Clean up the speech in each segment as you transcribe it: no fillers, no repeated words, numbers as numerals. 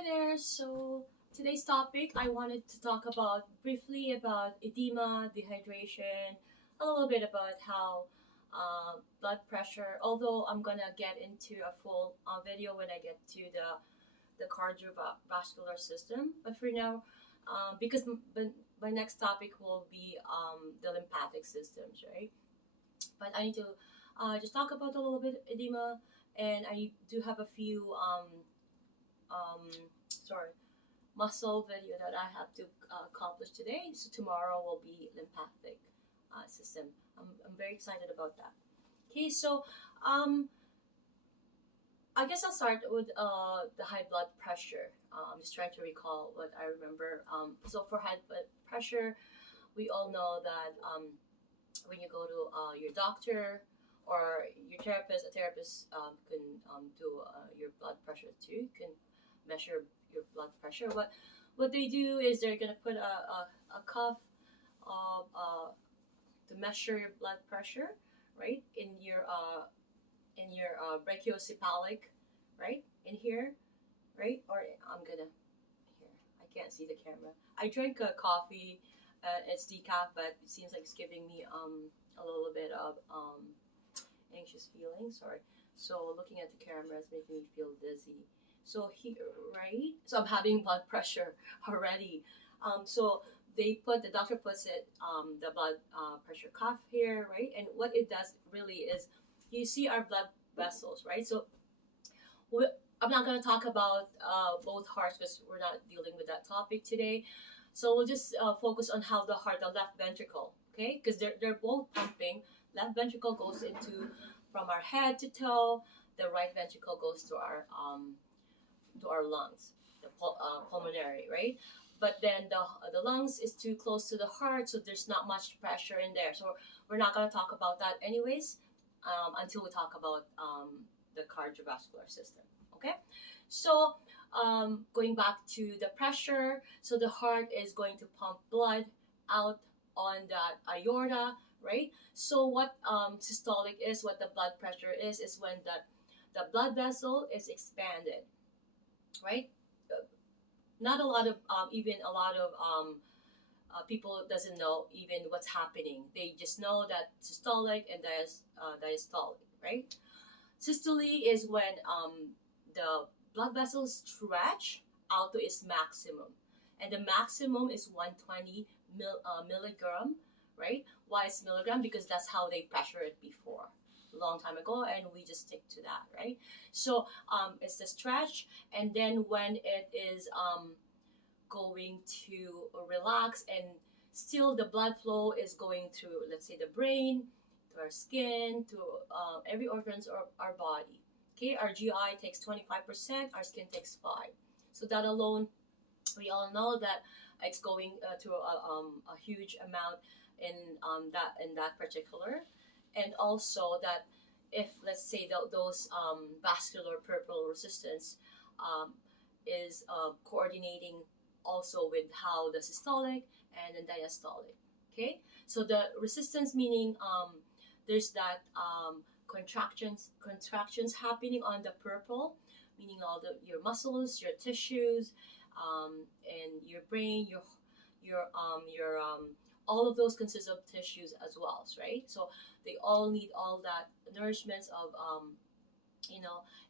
Hi there. So today's topic, I wanted to talk about briefly about edema, dehydration, a little bit about how blood pressure. Although I'm gonna get into a full video when I get to the cardiovascular system, but for now, because my next topic will be the lymphatic systems, right? But I need to just talk about a little bit edema, and I do have a few um, sorry muscle video that I have to accomplish today. So tomorrow will be lymphatic system. I'm very excited about that. Okay, so um, I guess I'll start with the high blood pressure. I'm just trying to recall what I remember. So for high blood pressure, we all know that when you go to your doctor or your therapist, a therapist can do your blood pressure too, can measure your blood pressure. What they do is they're gonna put a cuff of to measure your blood pressure, right, in your brachiocephalic, right, in here, right, or I'm gonna here. I can't see the camera. I drank a coffee. It's decaf, but it seems like it's giving me a little bit of anxious feeling. Sorry. So looking at the camera is making me feel dizzy. So here, right? So I'm having blood pressure already. So the doctor puts it the blood pressure cuff here, right? And what it does really is, you see our blood vessels, right? So we, I'm not gonna talk about both hearts because we're not dealing with that topic today. So we'll just focus on how the heart, the left ventricle, okay? Because they're both pumping. Left ventricle goes into from our head to toe. The right ventricle goes to our lungs, the pulmonary, right? But then the lungs is too close to the heart, so there's not much pressure in there. So we're not gonna talk about that anyways until we talk about the cardiovascular system. Okay, so going back to the pressure, so the heart is going to pump blood out on that aorta, right? So what systolic is, what the blood pressure is when the blood vessel is expanded, right? Not a lot of even a lot of people doesn't know even what's happening. They just know that systolic and diastolic, right? Systole is when the blood vessels stretch out to its maximum, and the maximum is 120 milligram, right? Why it's milligram? Because that's how they pressure it before, a long time ago, and we just stick to that, right? So it's the stretch, and then when it is going to relax, and still the blood flow is going through, let's say, the brain, to our skin, to every organs of our body. Okay, our GI takes 25%, our skin takes 5. So that alone, we all know that it's going through a huge amount in that particular, and also that if, let's say, those vascular peripheral resistance um, is coordinating also with how the systolic and the diastolic. Okay, so the resistance meaning there's that contractions happening on the peripheral, meaning all your muscles, your tissues, and your brain, your all of those consist of tissues as well, right? So they all need all that nourishment of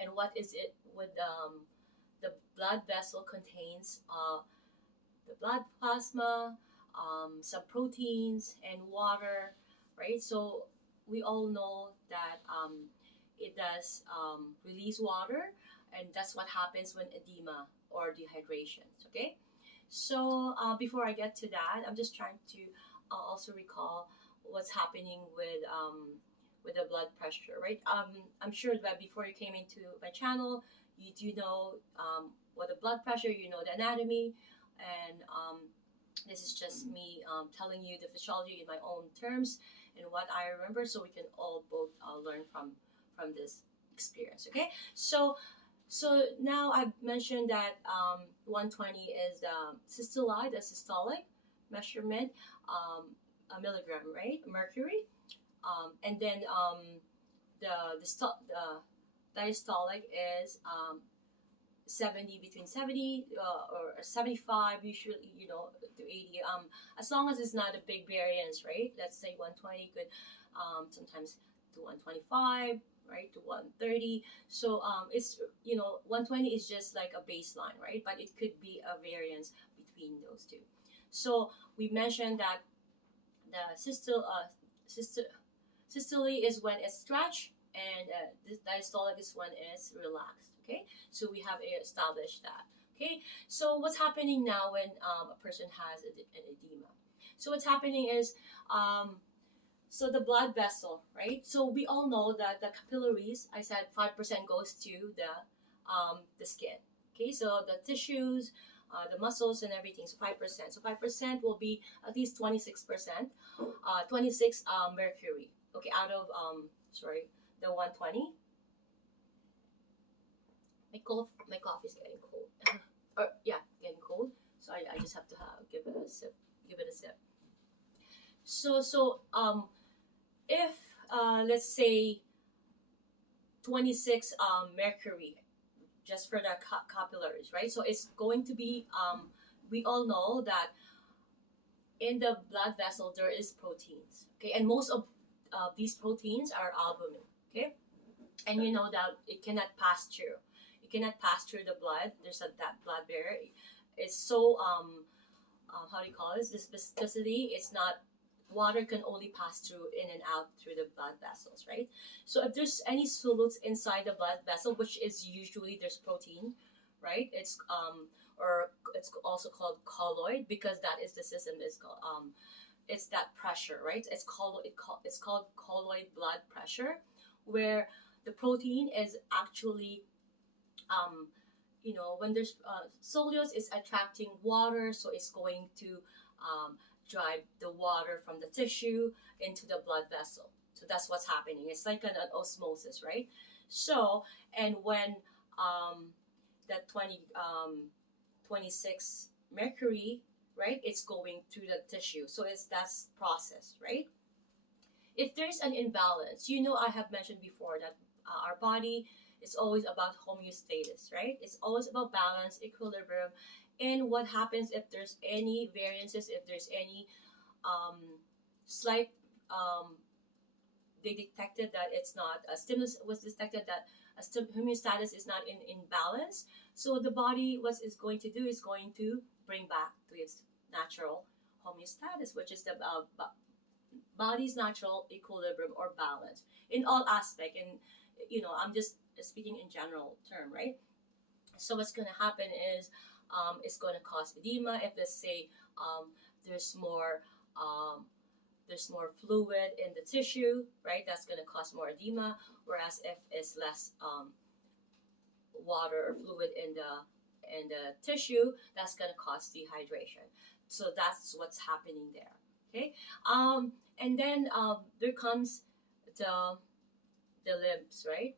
and what is it with the blood vessel contains the blood plasma, some proteins and water, right? So we all know that it does release water, and that's what happens when edema or dehydration. Okay, so before I get to that, I'm just trying to also recall what's happening with the blood pressure, right? I'm sure that before you came into my channel, you do know what the blood pressure, you know the anatomy, and this is just me telling you the physiology in my own terms and what I remember, so we can all both learn from this experience. Okay, so now I've mentioned that 120 is the systolic measurement, a milligram, right? Mercury, and then the diastolic is 70, between 70 or 75, usually, to 80. As long as it's not a big variance, right? Let's say 120 could sometimes to 125, right, to 130. So it's 120 is just like a baseline, right? But it could be a variance between those two. So we mentioned that the systole is when it's stretched, and the diastolic is when it's relaxed. Okay, so we have established that. Okay, so what's happening now when a person has an edema? So what's happening is so the blood vessel, right? So we all know that the capillaries, I said 5% goes to the skin. Okay, so the tissues, the muscles and everything, so 5%. So 5% will be at least 26%, 26 mercury. Okay, out of the 120. My coffee is getting cold. Or yeah, getting cold. So I just have to give it a sip. Give it a sip. So if let's say 26 mercury, just for the capillaries, right? So it's going to be we all know that in the blood vessel there is proteins. Okay, and most of these proteins are albumin. Okay, and you know that it cannot pass through. It cannot pass through the blood. There's that blood barrier. It's so how do you call this? This viscosity. It's not. Water can only pass through in and out through the blood vessels, right? So if there's any solutes inside the blood vessel, which is usually there's protein, right? It's or it's also called colloid, because that is the system is called it's that pressure, right? It's called colloid blood pressure, where the protein is actually when there's solutes, it's attracting water, so it's going to drive the water from the tissue into the blood vessel. So that's what's happening. It's like an osmosis, right? So, and when that 26 mercury, right, it's going through the tissue. So that's process, right? If there's an imbalance, I have mentioned before that our body is always about homeostasis, right? It's always about balance, equilibrium. And what happens if there's any variances, if there's any slight, they detected that it's not, a stimulus was detected that homeostasis is not in balance. So the body, what it's going to do is going to bring back to its natural homeostasis, which is the body's natural equilibrium or balance in all aspect. And, I'm just speaking in general term, right? So what's going to happen is, it's going to cause edema. If let's say there's more fluid in the tissue, right? That's going to cause more edema. Whereas if it's less water or fluid in the tissue, that's going to cause dehydration. So that's what's happening there. Okay, and then there comes the limbs, right?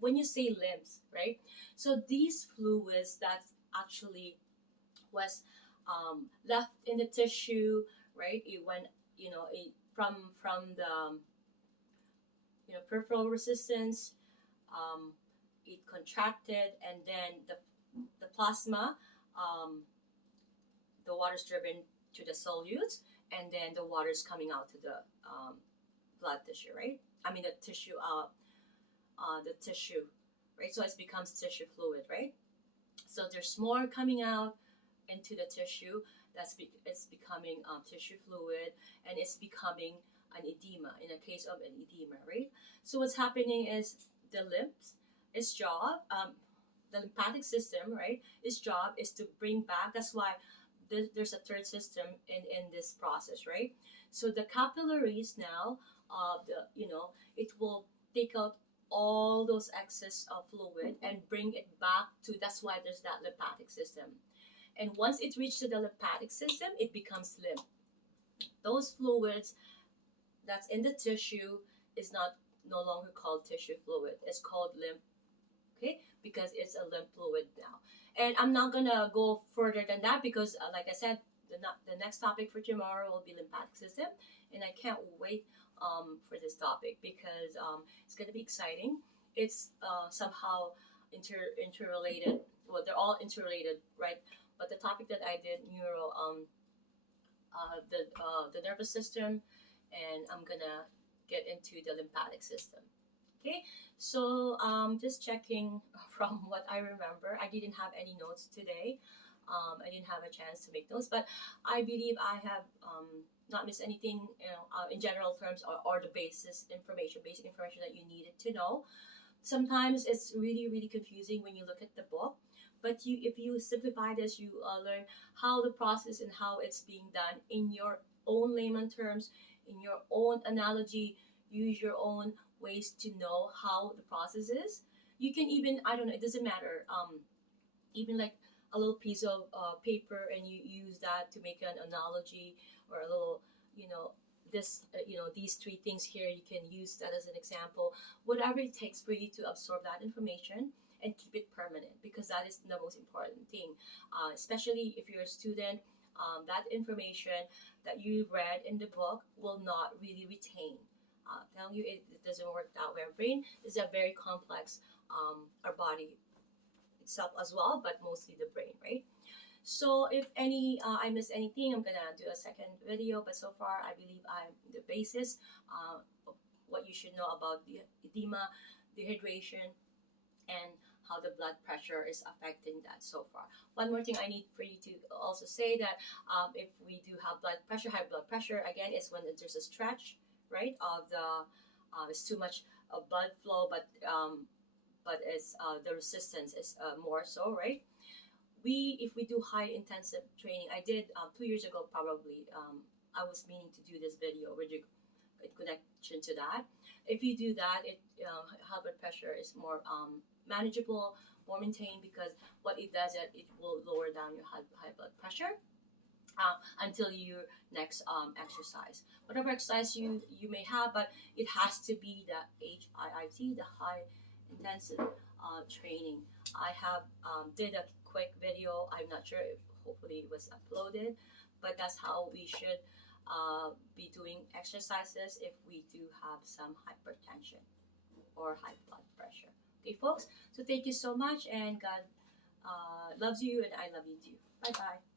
When you say limbs, right? So these fluids that actually was left in the tissue, right? It went, from the peripheral resistance, it contracted, and then the plasma, the water's driven to the solutes, and then the water is coming out to the blood tissue, right? I mean the tissue, right? So it becomes tissue fluid, right? So there's more coming out into the tissue. It's becoming tissue fluid, and it's becoming an edema. In a case of an edema, right? So what's happening is the lymph, its job, the lymphatic system, right? Its job is to bring back. That's why there's a third system in this process, right? So the capillaries now, it will take out all those excess fluid and bring it back to. That's why there's that lymphatic system. And once it reaches the lymphatic system, it becomes lymph. Those fluids that's in the tissue is no longer called tissue fluid. It's called lymph, okay? Because it's a lymph fluid now. And I'm not gonna go further than that because, like I said, the next topic for tomorrow will be lymphatic system, and I can't wait for this topic because it's gonna be exciting. It's somehow interrelated. Well, they're all interrelated, right? But the topic that I did, the nervous system, and I'm gonna get into the lymphatic system. Okay, so just checking from what I remember. I didn't have any notes today. I didn't have a chance to make notes, but I believe I have not missed anything, in general terms, or the basic information that you needed to know. Sometimes it's really, really confusing when you look at the book, but if you simplify this, you learn how the process and how it's being done in your own layman terms, in your own analogy. Use your own ways to know how the process is. You can even, I don't know, it doesn't matter, even like a little piece of paper, and you use that to make an analogy, or a little, these three things here, you can use that as an example. Whatever it takes for you to absorb that information and keep it permanent, because that is the most important thing, especially if you're a student. That information that you read in the book will not really retain. Telling you, it doesn't work that way. Our brain is a very complex, our body itself as well, but mostly the brain, right? So if I miss anything, I'm gonna do a second video. But so far, I believe I'm the basis of what you should know about the edema, dehydration, and how the blood pressure is affecting that so far. One more thing I need for you to also say that if we do have blood pressure, high blood pressure, again, is when there's a stretch, right, of it's too much blood flow, but it's the resistance is more so, right? If we do high intensive training, I did 2 years ago probably. I was meaning to do this video with in connection to that. If you do that, high blood pressure is more manageable, more maintained, because what it does, it will lower down your high blood pressure until your next exercise. Whatever exercise you may have, but it has to be the HIIT, the high intensive training. I have did a quick video. I'm not sure if hopefully it was uploaded, but that's how we should be doing exercises if we do have some hypertension or high blood pressure. Okay, folks. So thank you so much, and God loves you, and I love you too. Bye bye.